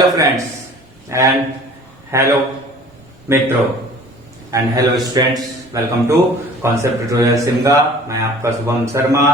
Hello friends and hello मित्रों and hello students, welcome to concept tutorial Simga. मैं आपका Shubham Sharma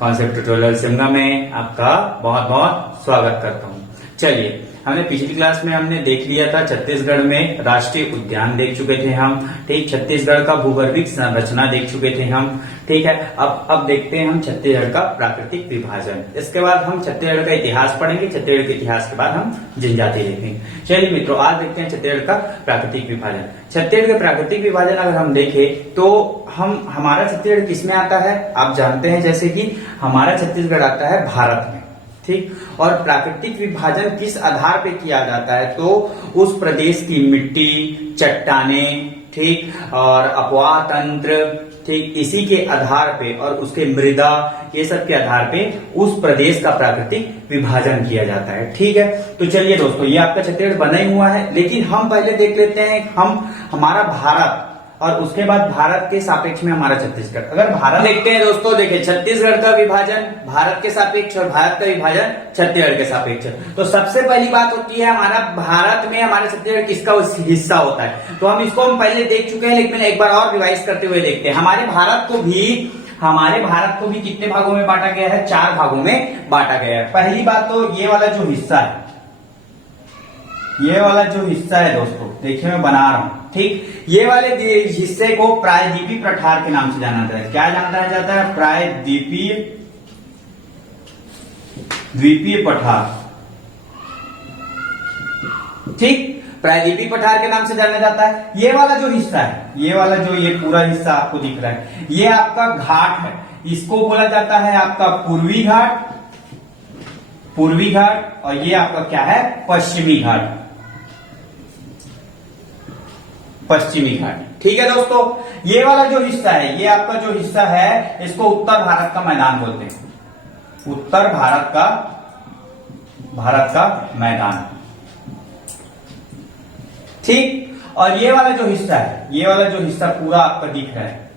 concept tutorial Simga में आपका बहुत बहुत स्वागत करता हूं। चलिए, हमने पिछली क्लास में हमने देख लिया था छत्तीसगढ़ में राष्ट्रीय उद्यान देख चुके थे हम, ठीक। छत्तीसगढ़ का भूगर्भिक संरचना देख चुके थे हम, ठीक है। अब देखते हैं हम छत्तीसगढ़ का प्राकृतिक विभाजन। इसके बाद हम छत्तीसगढ़ का इतिहास पढ़ेंगे। छत्तीसगढ़ के इतिहास के बाद हम जनजाति देखेंगे। चलिए मित्रों, आज देखते हैं छत्तीसगढ़ का प्राकृतिक विभाजन। छत्तीसगढ़ का प्राकृतिक विभाजन अगर हम देखें तो हमारा छत्तीसगढ़ किसमें आता है, आप जानते हैं जैसे कि हमारा छत्तीसगढ़ आता है भारत में, ठीक। और प्राकृतिक विभाजन किस आधार पे किया जाता है, तो उस प्रदेश की मिट्टी, चट्टाने, ठीक, और अपवाह तंत्र, ठीक, इसी के आधार पे और उसके मृदा, ये सब के आधार पे उस प्रदेश का प्राकृतिक विभाजन किया जाता है, ठीक है। तो चलिए दोस्तों, ये आपका छत्तीसगढ़ बना ही हुआ है, लेकिन हम पहले देख लेते हैं हमारा भारत और उसके बाद भारत के सापेक्ष में हमारा छत्तीसगढ़। अगर भारत देखते हैं दोस्तों, देखिए छत्तीसगढ़ का विभाजन भारत के सापेक्ष और भारत का विभाजन छत्तीसगढ़ के सापेक्ष। तो सबसे पहली बात होती है, हमारा भारत में हमारा छत्तीसगढ़ किसका हिस्सा होता है, तो हम इसको हम पहले देख चुके हैं, लेकिन एक बार और रिवाइज करते हुए देखते हैं। हमारे भारत को भी कितने भागों में बांटा गया है, 4 भागों में बांटा गया है। पहली बात तो ये वाला जो हिस्सा है, ये वाला जो हिस्सा है दोस्तों, देखिए मैं बना रहा हूं, ठीक। ये वाले हिस्से को प्रायद्वीपीय पठार के नाम से जाना जाता है। क्या जाना जाता है? द्वीपीय पठार, ठीक। प्रायद्वीपीय पठार के नाम से जाना जाता है। ये वाला जो हिस्सा है, ये वाला जो ये पूरा हिस्सा आपको दिख रहा है, ये आपका घाट है। इसको बोला जाता है आपका पूर्वी घाट, और ये आपका क्या है? पश्चिमी घाट, ठीक है दोस्तों। ये वाला जो हिस्सा है, ये आपका जो हिस्सा है, इसको उत्तर भारत का मैदान बोलते हैं। उत्तर भारत का मैदान, ठीक। और ये वाला जो हिस्सा है, ये वाला जो हिस्सा पूरा आपका दिख रहा है,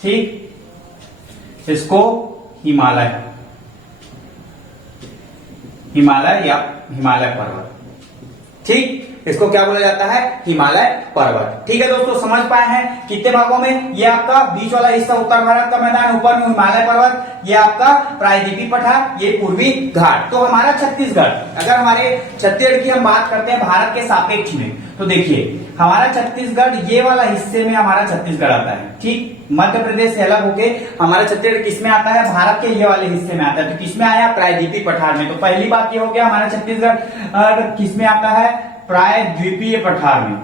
ठीक, इसको हिमालय या हिमालय पर्वत, ठीक, इसको क्या बोला जाता है? हिमालय पर्वत, ठीक है दोस्तों। समझ पाए हैं कितने भागों में? ये आपका बीच वाला हिस्सा उत्तर भारत का मैदान, ऊपर में हिमालय पर्वत, ये आपका प्रायद्वीपीय पठार, ये पूर्वी घाट। तो हमारा छत्तीसगढ़, अगर हमारे छत्तीसगढ़ की हम बात करते हैं भारत के सापेक्ष में, तो देखिए हमारा छत्तीसगढ़, ये वाला हिस्से में हमारा छत्तीसगढ़ आता है, ठीक। मध्य प्रदेश से अलग होके हमारा छत्तीसगढ़ किसमें आता है? भारत के ये वाले हिस्से में आता है। तो किसमें आया? प्रायद्वीपीय पठार में। तो पहली बात ये हो गया, हमारा छत्तीसगढ़ किसमें आता है? प्रायद्वीपीय पठार में।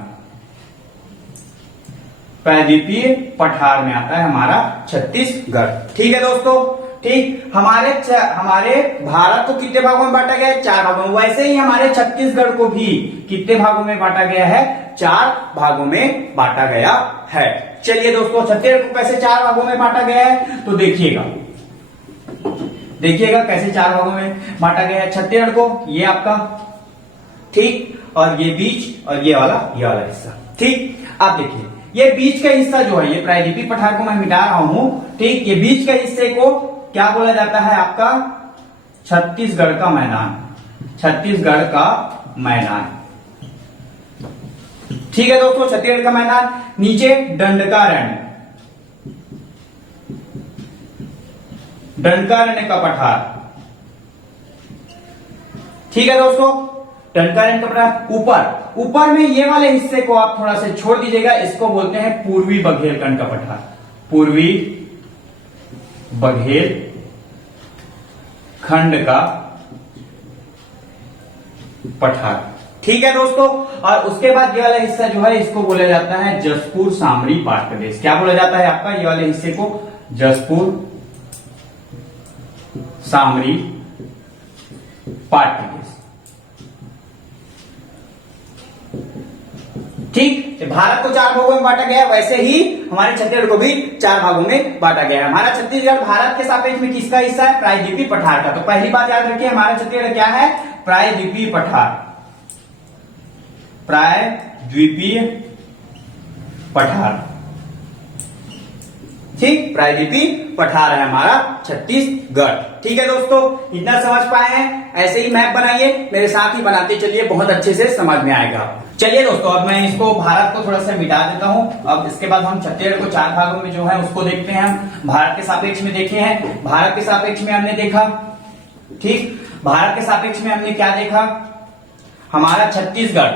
प्रायद्वीपीय पठार में आता है हमारा छत्तीसगढ़, ठीक है दोस्तों, ठीक। हमारे भारत को कितने भागों में बांटा गया है? 4 भागों में। वैसे ही हमारे छत्तीसगढ़ को भी कितने भागों में बांटा गया है? 4 भागों में बांटा गया है। चलिए दोस्तों, छत्तीसगढ़ को कैसे 4 भागों में बांटा गया है, तो देखिएगा कैसे 4 भागों में बांटा गया है छत्तीसगढ़ को। ये आपका, ठीक, और ये बीच, और ये वाला हिस्सा, ठीक। आप देखिए, ये बीच का हिस्सा जो है, ये प्रायद्वीपीय पठार को मैं मिटा रहा हूं, ठीक। ये बीच के हिस्से को क्या बोला जाता है? आपका छत्तीसगढ़ का मैदान, ठीक है दोस्तों, छत्तीसगढ़ का मैदान। नीचे दंडकारण्य का पठार, ठीक है दोस्तों, दंडकारण्य का पठार। ऊपर में ये वाले हिस्से को आप थोड़ा सा छोड़ दीजिएगा, इसको बोलते हैं पूर्वी बघेलखंड का पठार, पूर्वी बघेलखंड का पठार, ठीक है दोस्तों। और उसके बाद ये वाला हिस्सा जो है, इसको बोला जाता है जसपुर सामरी पाट प्रदेश। क्या बोला जाता है आपका? ये वाले हिस्से को जसपुर सामरी पाट प्रदेश, ठीक। भारत को 4 भागों में बांटा गया है, वैसे ही हमारे छत्तीसगढ़ को भी 4 भागों में बांटा गया है। हमारा छत्तीसगढ़ भारत के सापेक्ष में किसका हिस्सा है? प्रायद्वीपीय पठार का। तो पहली बात याद रखिए, हमारा छत्तीसगढ़ क्या है? प्रायद्वीपीय पठार, ठीक, प्रायद्वीपीय पठार है हमारा छत्तीसगढ़। ठीक है दोस्तों, इतना समझ पाए हैं? ऐसे ही मैप बनाइए, मेरे साथ ही बनाते चलिए, बहुत अच्छे से समझ में आएगा। चलिए दोस्तों, अब मैं इसको भारत को थोड़ा सा मिटा देता हूं। अब इसके बाद हम छत्तीसगढ़ को 4 भागों में जो है उसको देखते हैं। हम भारत के सापेक्ष में देखे हैं, भारत के सापेक्ष में हमने देखा, ठीक, भारत के सापेक्ष में हमने क्या देखा, हमारा छत्तीसगढ़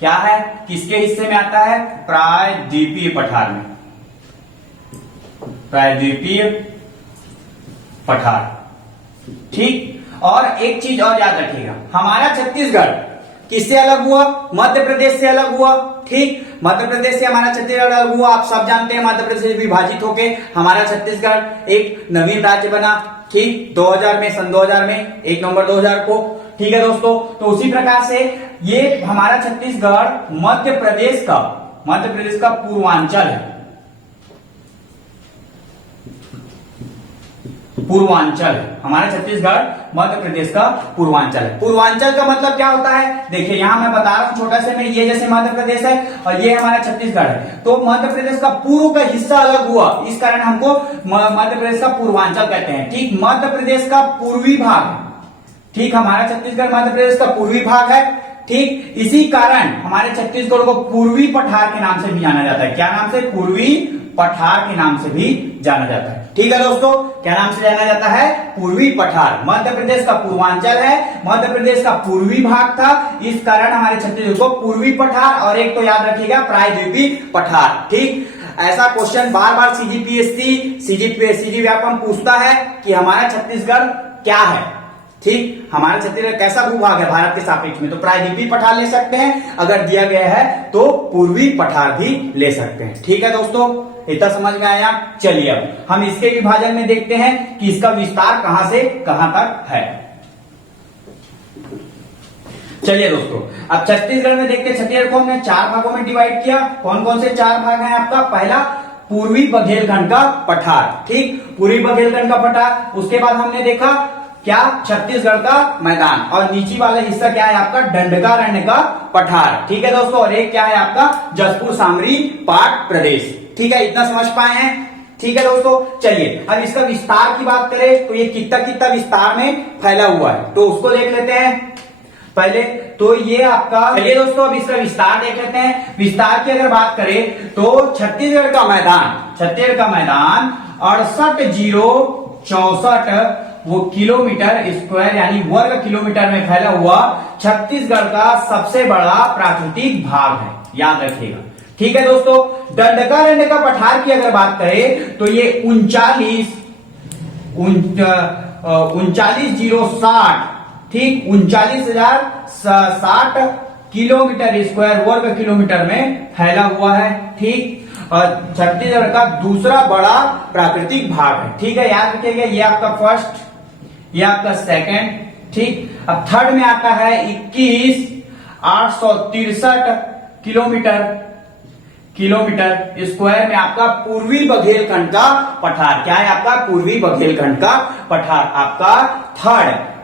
क्या है, किसके हिस्से में आता है, प्रायद्वीपीय पठार में, प्रायद्वीपीय पठार। ठीक, और एक चीज और याद रखिएगा, हमारा छत्तीसगढ़ किससे अलग हुआ, मध्य प्रदेश से अलग हुआ। ठीक, मध्य प्रदेश से हमारा छत्तीसगढ़ अलग हुआ। आप सब जानते हैं मध्य प्रदेश से विभाजित होके हमारा छत्तीसगढ़ एक नवीन राज्य बना। ठीक, 2000 में, सन 2000 में, 1 नवंबर 2000 को। ठीक है दोस्तों, तो उसी प्रकार से ये हमारा छत्तीसगढ़ मध्य प्रदेश का पूर्वांचल है, पूर्वांचल है हमारा छत्तीसगढ़ मध्य प्रदेश का पूर्वांचल है। पूर्वांचल का मतलब क्या होता है, देखिए यहां मैं बता रहा हूं छोटा से में, ये जैसे मध्य प्रदेश है और ये हमारा छत्तीसगढ़ है, तो मध्य प्रदेश का पूर्व का हिस्सा अलग हुआ, इस कारण हमको मध्य प्रदेश का पूर्वांचल कहते हैं। ठीक, मध्य प्रदेश का पूर्वी भाग है। ठीक, हमारा छत्तीसगढ़ मध्य प्रदेश का पूर्वी भाग है। ठीक, इसी कारण हमारे छत्तीसगढ़ को पूर्वी पठार के नाम से भी जाना जाता है। क्या नाम से, पूर्वी पठार के नाम से भी जाना जाता है। ठीक है दोस्तों, क्या नाम से जाना जाता है, पूर्वी पठार। मध्य प्रदेश का पूर्वांचल है, मध्य प्रदेश का पूर्वी भाग था, इस कारण हमारे छत्तीसगढ़ को पूर्वी पठार, और एक तो याद रखिएगा प्रायद्वीपीय पठार। ठीक, ऐसा क्वेश्चन बार बार सीजी व्यापम पूछता है कि हमारा छत्तीसगढ़ क्या है। ठीक, हमारा छत्तीसगढ़ कैसा भूभाग है भारत के सापेक्ष में, तो प्रायद्वीपीय पठार ले सकते हैं, अगर दिया गया है तो पूर्वी पठार भी ले सकते हैं। ठीक है दोस्तों, इतना समझ में आया। चलिए अब हम इसके विभाजन में देखते हैं कि इसका विस्तार कहां से कहां तक है। चलिए दोस्तों, अब छत्तीसगढ़ में देखते हैं, छत्तीसगढ़ को हमने 4 भागों में डिवाइड किया। कौन कौन से 4 भाग हैं आपका, पहला पूर्वी बघेलखंड का पठार। ठीक, पूर्वी बघेलखंड का पठार, उसके बाद हमने देखा क्या, छत्तीसगढ़ का मैदान, और नीचे वाला हिस्सा क्या है आपका, दंडकारण्य का पठार। ठीक है दोस्तों, और एक क्या है आपका, जसपुर सामरी पाट प्रदेश। ठीक है, इतना समझ पाए हैं। ठीक है दोस्तों, चलिए अब इसका विस्तार की बात करें तो ये कितना कितना विस्तार में फैला हुआ है, तो उसको देख लेते हैं पहले। तो ये आपका, चलिए दोस्तों अब इसका विस्तार देख लेते हैं। विस्तार की अगर बात करें तो छत्तीसगढ़ का मैदान 68,064 वो किलोमीटर स्क्वायर यानी वर्ग किलोमीटर में फैला हुआ छत्तीसगढ़ का सबसे बड़ा प्राकृतिक भाग है, याद रखिएगा। ठीक है दोस्तों, दंडकारण्य का पठार की अगर बात करें तो ये 39,060, ठीक, 39,060 किलोमीटर स्क्वायर वर्ग किलोमीटर में फैला हुआ है। ठीक, और छत्तीसगढ़ का दूसरा बड़ा प्राकृतिक भाग है। ठीक है, याद रखिएगा, ये आपका फर्स्ट, ये आपका सेकंड। ठीक, अब थर्ड में आता है 21,863 किलोमीटर स्क्वायर में आपका पूर्वी बघेलखंड का पठार। क्या है आपका, पूर्वी बघेलखंड का पठार, आपका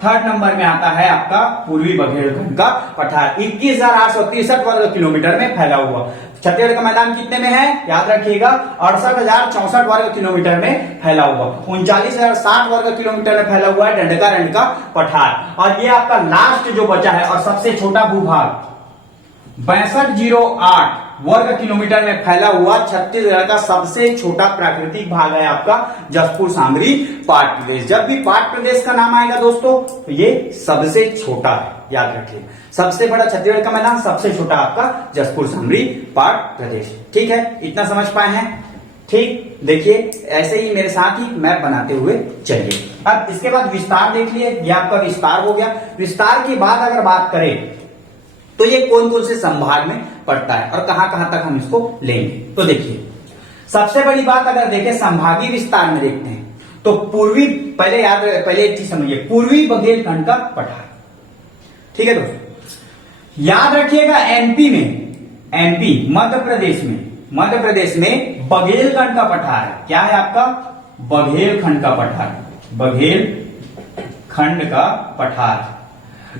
थर्ड नंबर में आता है आपका पूर्वी बघेलखंड का पठार। 21,863 वर्ग किलोमीटर में फैला हुआ। छत्तीसगढ़ का मैदान कितने में है, याद रखिएगा, 68,064 वर्ग किलोमीटर में फैला हुआ। 39,060 वर्ग किलोमीटर में फैला हुआ है दंडकारण्य का पठार। और ये आपका लास्ट जो बचा है और सबसे छोटा भूभाग 6208 वर्ग किलोमीटर में फैला हुआ छत्तीसगढ़ का सबसे छोटा प्राकृतिक भाग है आपका जसपुर सामरी पाट प्रदेश। जब भी पाट प्रदेश का नाम आएगा दोस्तों तो ये सबसे छोटा है, याद रखिए। सबसे बड़ा छत्तीसगढ़ का मैदान, सबसे छोटा आपका जसपुर सामरी पाट प्रदेश। ठीक है, इतना समझ पाए हैं। ठीक, देखिए ऐसे ही मेरे साथ ही मैप बनाते हुए चलिए। अब इसके बाद विस्तार देख लिए, ये आपका विस्तार हो गया। विस्तार की बात अगर बात करें तो ये कौन कौन से संभाग में पड़ता है और कहां कहां तक हम इसको लेंगे, तो देखिए सबसे बड़ी बात अगर देखें संभागीय विस्तार में देखते हैं तो पूर्वी, पहले एक चीज समझिए, पूर्वी बघेलखंड का पठार। ठीक है दोस्तों, याद रखिएगा एमपी मध्य प्रदेश में बघेलखंड का पठार है। क्या है आपका, बघेलखंड का पठार, बघेलखंड का पठार।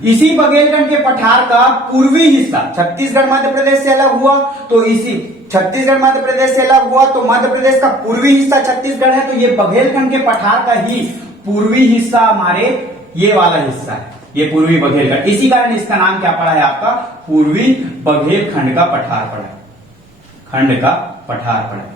इसी बघेलखंड के पठार का पूर्वी हिस्सा, छत्तीसगढ़ मध्य प्रदेश से अलग हुआ तो इसी छत्तीसगढ़ मध्य प्रदेश से अलग हुआ तो मध्य प्रदेश का पूर्वी हिस्सा छत्तीसगढ़ है, तो ये बघेलखंड के पठार का ही पूर्वी हिस्सा हमारे ये वाला हिस्सा है, ये पूर्वी बघेलखंड। इसी कारण इसका नाम क्या पड़ा है आपका, पूर्वी बघेलखंड का पठार पड़ा है, खंड का पठार पड़ा है।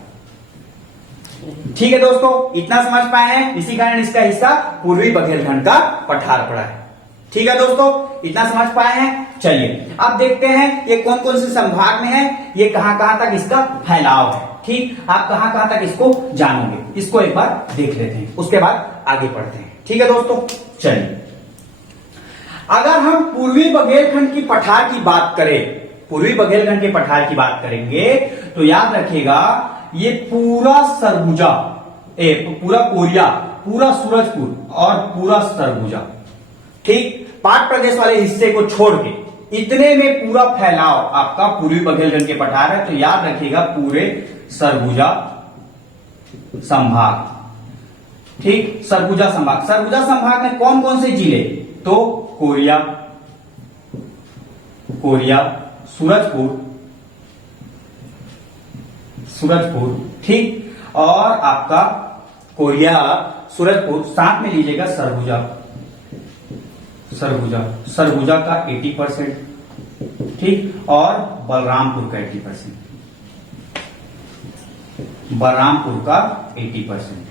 ठीक है दोस्तों, इतना समझ पाए हैं, इसी कारण इसका हिस्सा पूर्वी बघेलखंड का पठार पड़ा है। ठीक है दोस्तों, इतना समझ पाए हैं। चलिए अब देखते हैं ये कौन कौन से संभाग में है, ये कहां कहां तक इसका फैलाव है। ठीक, आप कहां कहां तक इसको जानोगे, इसको एक बार देख लेते हैं, उसके बाद आगे बढ़ते हैं। ठीक है दोस्तों, चलिए अगर हम पूर्वी बघेलखंड की पठार की बात करें, पूर्वी बघेलखंड के पठार की बात करेंगे तो याद रखिएगा ये पूरा सरगुजा, पूरा कोरिया, पूरा सूरजपुर और पूरा सरगुजा, ठीक, पाट प्रदेश वाले हिस्से को छोड़ के इतने में पूरा फैलाव आपका पूर्वी बघेलखंड के पठार है। तो याद रखिएगा पूरे सरगुजा संभाग, ठीक, सरगुजा संभाग। सरगुजा संभाग में कौन कौन से जिले, तो कोरिया, सूरजपुर, ठीक, और आपका कोरिया, सूरजपुर, साथ में लीजिएगा सरगुजा का 80%, ठीक, और बलरामपुर का 80%, बलरामपुर का 80%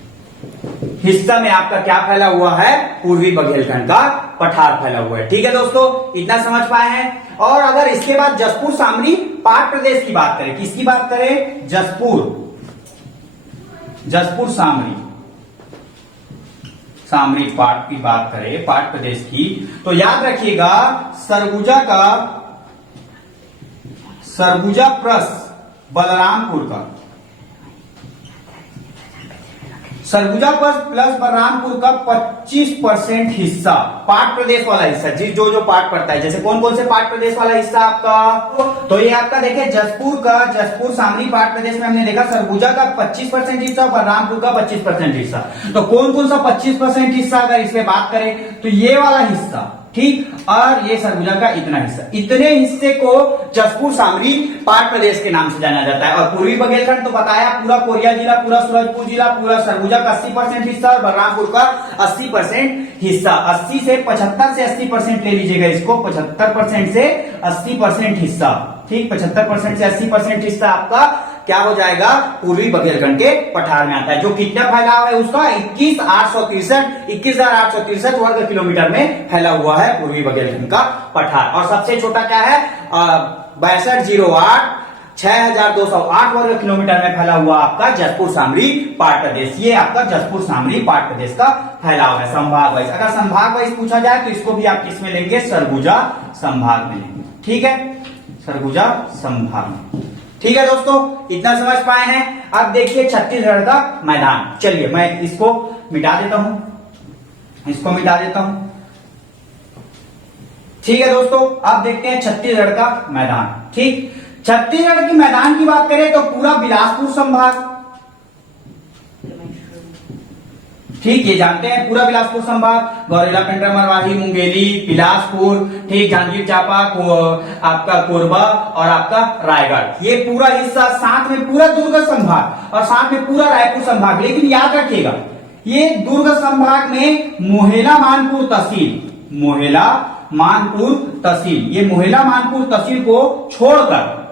हिस्सा में आपका क्या फैला हुआ है, पूर्वी बघेलखंड का पठार फैला हुआ है। ठीक है दोस्तों, इतना समझ पाए हैं। और अगर इसके बाद जसपुर सामरी पाट प्रदेश की बात करें, किसकी बात करें, जसपुर सामरी पाट की बात करें, पाट प्रदेश की, तो याद रखिएगा सरगुजा प्लस बलरामपुर का, सरगुजा प्लस बलरामपुर का 25% हिस्सा पाट प्रदेश वाला हिस्सा, जो पाट पड़ता है, जैसे कौन कौन से पाट प्रदेश वाला हिस्सा आपका, तो ये आपका देखिए जसपुर सामरी पाट प्रदेश में हमने देखा सरगुजा का 25% हिस्सा और बलरामपुर का 25% हिस्सा। तो कौन कौन सा 25% हिस्सा, अगर इसमें बात करें तो ये वाला हिस्सा, ठीक, और ये सरगुजा का इतना हिस्सा, इतने हिस्से को जसपुर सामरी पाट प्रदेश के नाम से जाना जाता है। और पूर्वी बघेलखंड तो बताया पूरा कोरिया जिला, पूरा सूरजपुर जिला, पूरा सरगुजा का 80% हिस्सा और बलरामपुर का 80% हिस्सा। 80 से 75 से 80% ले लीजिएगा इसको, 75% से 80% हिस्सा, ठीक, 75% से 80% हिस्सा आपका क्या हो जाएगा, पूर्वी बघेलखंड के पठार में आता है, जो कितना फैलाव है उसका 21,863 वर्ग किलोमीटर में फैला हुआ है पूर्वी बघेलखंड का पठार। और सबसे छोटा क्या है, 6208 6208 वर्ग किलोमीटर में फैला हुआ आपका जसपुर सामरी पाट प्रदेश। ये आपका जसपुर सामरी पाट प्रदेश का फैलाव है संभाग वाइज। अगर संभाग वाइज पूछा जाए तो इसको भी आप किसमें लेंगे, सरगुजा संभाग में लेंगे। ठीक है, सरगुजा संभाग में। ठीक है दोस्तों, इतना समझ पाए हैं। अब देखिए छत्तीसगढ़ का मैदान, चलिए मैं इसको मिटा देता हूं, ठीक है दोस्तों, अब देखते हैं छत्तीसगढ़ का मैदान। ठीक, छत्तीसगढ़ की मैदान की बात करें तो पूरा बिलासपुर संभाग, ठीक, ये जानते हैं पूरा बिलासपुर संभाग, गौरेला, पेंड्रा, मरवाही, मुंगेली, बिलासपुर, ठीक, जांजगीर चांपा, आपका कोरबा और आपका रायगढ़, ये पूरा हिस्सा, साथ में पूरा दुर्ग संभाग और साथ में पूरा रायपुर संभाग। लेकिन याद रखिएगा ये दुर्ग संभाग में मोहेला मानपुर तहसील, ये मोहेला मानपुर तहसील को छोड़कर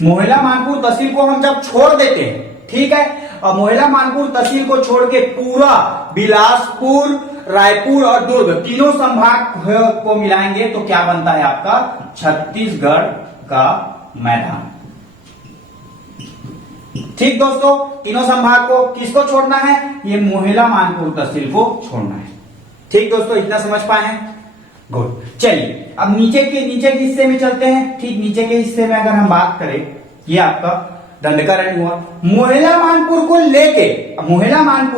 मोहेला मानपुर तहसील को हम जब छोड़ देते हैं, ठीक है, और मोहेला मानपुर तहसील को छोड़ के पूरा बिलासपुर, रायपुर और दुर्ग तीनों संभाग को मिलाएंगे तो क्या बनता है आपका छत्तीसगढ़ का मैदान। ठीक दोस्तों, तीनों संभाग को किसको छोड़ना है, ये मोहेला मानपुर तहसील को छोड़ना है। ठीक दोस्तों, इतना समझ पाए हैं, गुड। चलिए अब नीचे के हिस्से में चलते हैं। ठीक, नीचे के हिस्से में अगर हम बात करें, ये आपका दंडकारण्य हुआ, मोहेला मानपुर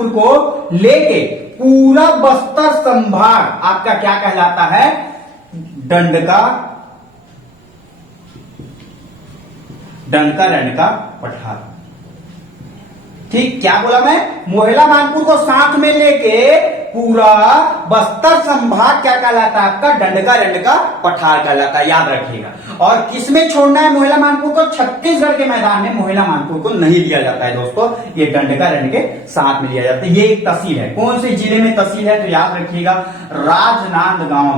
को लेके पूरा बस्तर संभाग आपका क्या कहलाता है, दंडकारण्य का पठार, ठीक, क्या बोला मैं? मोहला मानपुर को साथ में लेके पूरा बस्तर संभाग क्या कहलाता है आपका? डंडका पठार कहलाता है, याद रखिएगा। और किसमें छोड़ना है मोहला मानपुर को? छत्तीसगढ़ के मैदान में मोहला मानपुर को नहीं लिया जाता है दोस्तों, ये डंडका के साथ में लिया जाता है। ये एक तहसील है, कौन से जिले में तहसील है? तो याद रखिएगा, राजनांदगांव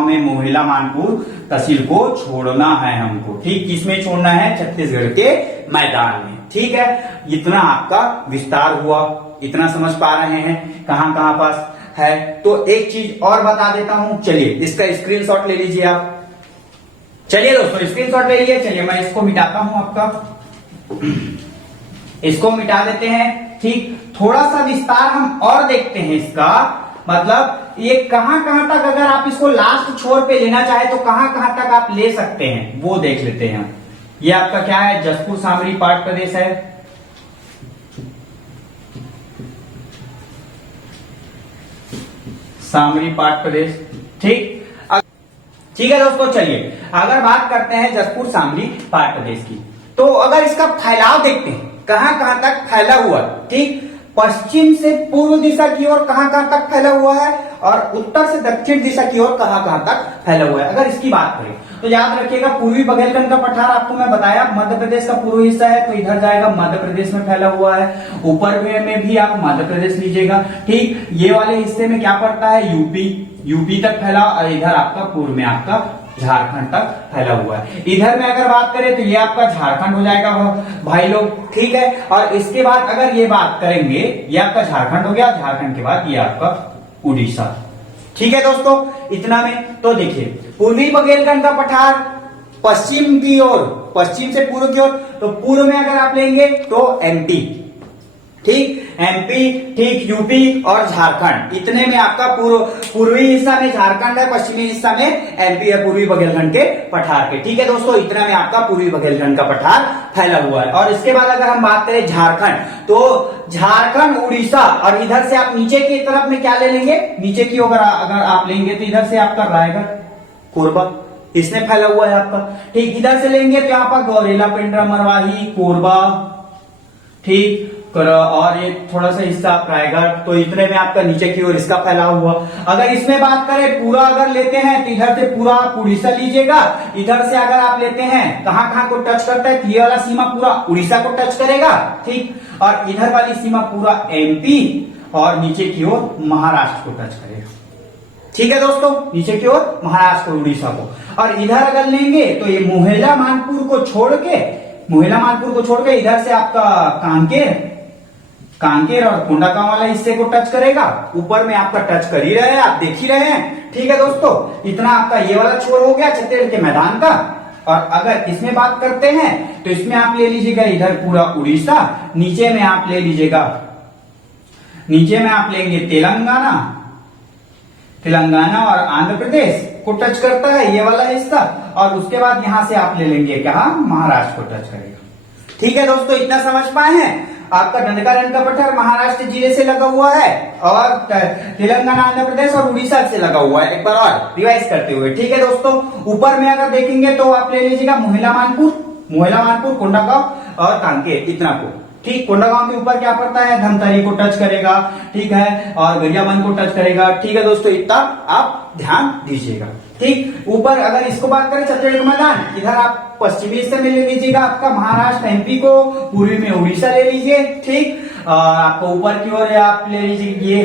में मोहला मानपुर तहसील को छोड़ना है हमको। ठीक, किसमें छोड़ना है? छत्तीसगढ़ के मैदान में। ठीक है, इतना आपका विस्तार हुआ, इतना समझ पा रहे हैं कहां कहां पास है। तो एक चीज और बता देता हूं, चलिए इसका स्क्रीनशॉट ले लीजिए आप। चलिए दोस्तों स्क्रीनशॉट ले लीजिए। चलिए मैं इसको मिटाता हूं आपका, इसको मिटा देते हैं। ठीक, थोड़ा सा विस्तार हम और देखते हैं इसका, मतलब ये कहां कहां तक, अगर आप इसको लास्ट छोर पे लेना चाहे तो कहां कहां तक आप ले सकते हैं वो देख लेते हैं। ये आपका क्या है? जसपुर सामरी पाट प्रदेश है। सामरी पाट प्रदेश। ठीक ठीक है दोस्तों, चलिए अगर बात करते हैं जसपुर सामरी पाट प्रदेश की, तो अगर इसका फैलाव देखते हैं कहां कहां तक फैला हुआ। ठीक, पश्चिम से पूर्व दिशा की ओर कहां कहां तक फैला हुआ है, और उत्तर से दक्षिण दिशा की ओर कहां कहां तक फैला हुआ है। अगर इसकी बात करें तो याद रखिएगा, पूर्वी बघेलखंड का पठार आपको मैं बताया मध्य प्रदेश का पूर्वी हिस्सा है, तो इधर जाएगा, मध्य प्रदेश में फैला हुआ है। ऊपर में भी आप मध्य प्रदेश लीजिएगा। ठीक, ये वाले हिस्से में क्या पड़ता है? यूपी तक फैला, और इधर आपका पूर्व में आपका झारखंड तक फैला हुआ है। इधर में अगर बात करें तो ये आपका झारखंड हो जाएगा भाई लोग। ठीक है, और इसके बाद अगर ये बात करेंगे, ये आपका झारखंड हो गया, झारखंड के बाद ये आपका उड़ीसा। ठीक है दोस्तों, इतना में तो देखिए, पूर्वी बघेलखंड का पठार पश्चिम की ओर, पश्चिम से पूर्व की ओर, तो पूर्व में अगर आप लेंगे तो एमपी। ठीक, एमपी, ठीक, यूपी और झारखंड, इतने में आपका पूर्वी हिस्सा में झारखंड है, पश्चिमी हिस्सा में एमपी है, पूर्वी बघेलखंड के पठार के। ठीक है दोस्तों, इतना में आपका पूर्वी बघेलखंड का पठार फैला हुआ है। और इसके बाद अगर हम बात करें झारखंड, तो झारखंड, उड़ीसा, और इधर से आप नीचे की तरफ में क्या ले लेंगे? नीचे की अगर आप लेंगे तो इधर से आपका रायगढ़, कोरबा, इसमें फैला हुआ है आपका। ठीक, इधर से लेंगे तो यहाँ पर गौरेला, पेंड्रा, मरवाही, कोरबा। ठीक, और ये थोड़ा सा हिस्सा रायगढ़, तो इतने में आपका नीचे की ओर इसका फैला हुआ। अगर इसमें बात करें पूरा अगर लेते हैं तो इधर से पूरा आप उड़ीसा लीजिएगा। इधर से अगर आप लेते हैं कहां कहां को टच करता है, ये वाला सीमा पूरा उड़ीसा को टच करेगा। ठीक, और इधर वाली सीमा पूरा एमपी, और नीचे की ओर महाराष्ट्र को टच करेगा। ठीक है दोस्तों, नीचे की ओर महाराष्ट्र को, उड़ीसा को। और इधर अगर लेंगे तो ये मोहला मानपुर को छोड़ के इधर से आपका कांकेर और कोंडागांव वाला हिस्से को टच करेगा। ऊपर में आपका टच कर ही रहे हैं, आप देख ही रहे हैं। ठीक है दोस्तों, इतना आपका ये वाला छोर हो गया छत्तीसगढ़ के मैदान का। और अगर इसमें बात करते हैं तो इसमें आप ले लीजिएगा इधर पूरा उड़ीसा, नीचे में आप लेंगे तेलंगाना और आंध्र प्रदेश को टच करता है ये वाला हिस्सा, और उसके बाद यहां से आप ले लेंगे क्या? महाराष्ट्र को टच करेगा। ठीक है दोस्तों, इतना समझ पाए हैं? आपका डंडका पठार महाराष्ट्र जिले से लगा हुआ है, और तेलंगाना, आंध्र प्रदेश और उड़ीसा से लगा हुआ है। एक बार और रिवाइज करते हुए, ठीक है दोस्तों, ऊपर में अगर देखेंगे तो आप ले लीजिएगा मोहला मानपुर, कोंडागांव और कांकेर, इतना को। ठीक, कोंडागांव के ऊपर क्या पड़ता है? धमतरी को टच करेगा। ठीक है, और गरियाबंद को टच करेगा। ठीक है दोस्तों, इतना आप ध्यान दीजिएगा। ठीक, ऊपर अगर इसको बात करें छत्तीसगढ़ का मैदान, इधर आप पश्चिमी हिस्से में ले लीजिएगा आपका महाराष्ट्र, एमपी को, पूर्वी में उड़ीसा ले लीजिए। ठीक, आपको ऊपर की ओर आप ले लीजिए ये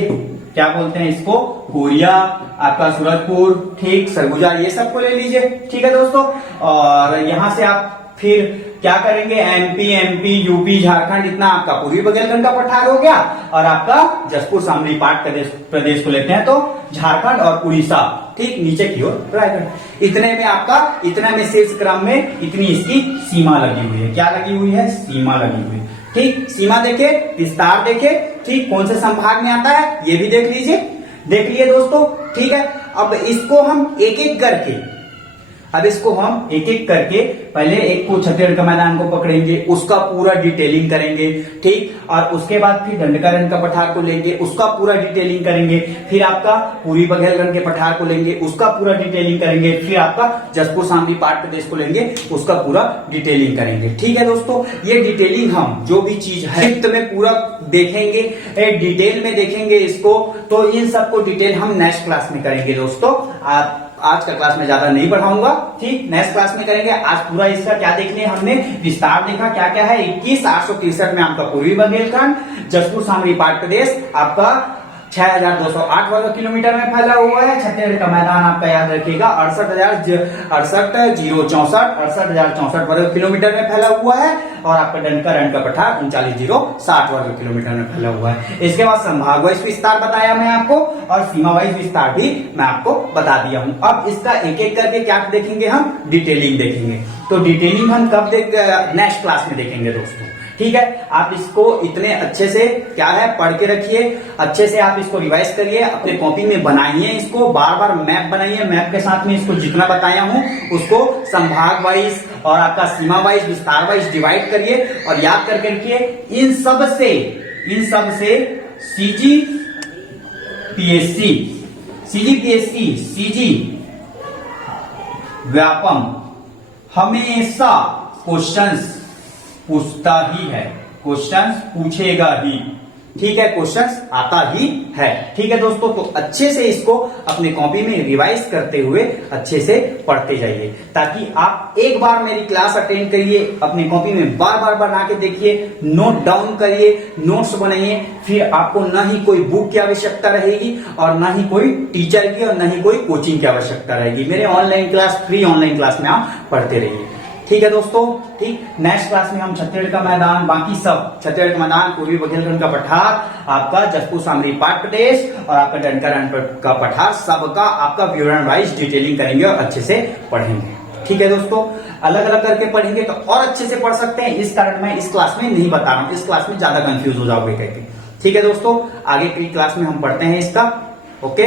क्या बोलते हैं इसको, कोरिया, आपका सूरजपुर, ठीक, सरगुजा, ये सबको ले लीजिए। ठीक है दोस्तों, और यहां से आप फिर क्या करेंगे? एमपी, यूपी, झारखंड, इतना आपका पूर्वी बघेलखंड का पठार हो गया। और आपका जसपुर सामरी पाट प्रदेश को लेते हैं तो झारखंड और उड़ीसा, ठीक, नीचे की ओर रायगढ़। इतने में शीर्ष क्रम में इतनी इसकी सीमा लगी हुई है। क्या लगी हुई है? सीमा लगी हुई है। ठीक, सीमा देखे, विस्तार देखे, ठीक, कौन से संभाग में आता है ये भी देख लिए दोस्तों। ठीक है, अब इसको हम एक एक करके अब इसको हम एक एक करके पहले एक को छत्तीसगढ़ का मैदान को पकड़ेंगे, उसका पूरा डिटेलिंग करेंगे, ठीक। और उसके बाद फिर दंडकारण्य का पठार को लेंगे, उसका पूरा डिटेलिंग करेंगे। फिर आपका पूर्वी बघेलखंड के पठार को लेंगे, उसका पूरा डिटेलिंग करेंगे। फिर आपका जसपुर शामली पाठ प्रदेश को लेंगे, उसका पूरा डिटेलिंग करेंगे। ठीक है दोस्तों, ये डिटेलिंग हम जो भी चीज है में पूरा देखेंगे, डिटेल में देखेंगे इसको। तो इन सबको डिटेल हम नेक्स्ट क्लास में करेंगे दोस्तों। आज का क्लास में ज्यादा नहीं बढ़ाऊंगा, ठीक। नेक्स्ट क्लास में करेंगे। आज पूरा इसका क्या देखने हमने विस्तार देखा, क्या क्या है। 21,863 में आपका पूर्वी बुंदेलखंड, जसपुर शामली पाठ प्रदेश आपका 6,208 वर्ग किलोमीटर में फैला हुआ है। छत्तीसगढ़ का मैदान आपका याद रखिएगा 68,064 वर्ग किलोमीटर में फैला हुआ है। और आपका दंडकारण्य का पठार 39,060 वर्ग किलोमीटर में फैला हुआ है। इसके बाद संभाग वाइज विस्तार बताया मैं आपको, और सीमा वाइज विस्तार भी मैं आपको बता दिया हूं। अब इसका एक एक करके क्या देखेंगे, हम डिटेलिंग देखेंगे। तो डिटेलिंग हम कब नेक्स्ट क्लास में देखेंगे दोस्तों, ठीक है। आप इसको इतने अच्छे से क्या है पढ़ के रखिए, अच्छे से आप इसको रिवाइज करिए, अपने कॉपी में बनाइए, इसको बार बार मैप बनाइए। मैप के साथ में इसको जितना बताया हूं उसको संभाग वाइज और आपका सीमा वाइज विस्तार वाइज डिवाइड करिए और याद करके रखिए। इन सब से सीजी पीएससी सीजी व्यापम हमेशा क्वेश्चंस पूछता ही है, क्वेश्चंस पूछेगा ही, ठीक है। क्वेश्चंस आता ही है, ठीक है दोस्तों। तो अच्छे से इसको अपने कॉपी में रिवाइज करते हुए अच्छे से पढ़ते जाइए, ताकि आप एक बार मेरी क्लास अटेंड करिए, अपनी कॉपी में बार बार बना के देखिए, नोट डाउन करिए, नोट्स बनाइए। फिर आपको ना ही कोई बुक की आवश्यकता रहेगी और ना ही कोई टीचर की और ना ही कोई कोचिंग की आवश्यकता रहेगी। मेरे online class, free online class में आप पढ़ते रहिए, ठीक है दोस्तों, ठीक। नेक्स्ट क्लास में हम छत्तीसगढ़ का मैदान, बाकी सब छत्तीसगढ़ का मैदान, पूर्वी बुंदेलखंड का पठार, आपका जसपुर शामली पाठ प्रदेश और आपका दंडकारण्य का पठार, सबका आपका विवरण वाइज डिटेलिंग करेंगे और अच्छे से पढ़ेंगे, ठीक है दोस्तों। अलग अलग करके पढ़ेंगे तो और अच्छे से पढ़ सकते हैं, इस कारण मैं इस क्लास में नहीं बता रहा हूं, इस क्लास में ज्यादा कंफ्यूज हो जाओगे कहते, ठीक है दोस्तों। आगे की क्लास में हम पढ़ते हैं इसका, ओके।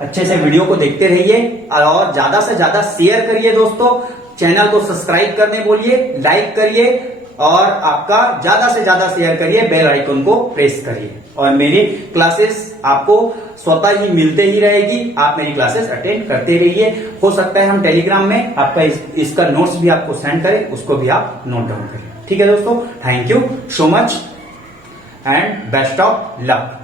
अच्छे से वीडियो को देखते रहिए और ज्यादा से ज्यादा शेयर करिए दोस्तों। चैनल को सब्सक्राइब करने बोलिए, लाइक करिए और आपका ज्यादा से ज्यादा शेयर करिए, बेल आइकन को प्रेस करिए। और मेरी क्लासेस आपको स्वतः ही मिलते ही रहेगी, आप मेरी क्लासेस अटेंड करते रहिए। हो सकता है हम टेलीग्राम में आपका इसका नोट्स भी आपको सेंड करें, उसको भी आप नोट डाउन करें, ठीक है दोस्तों। Thank you so much and best of luck.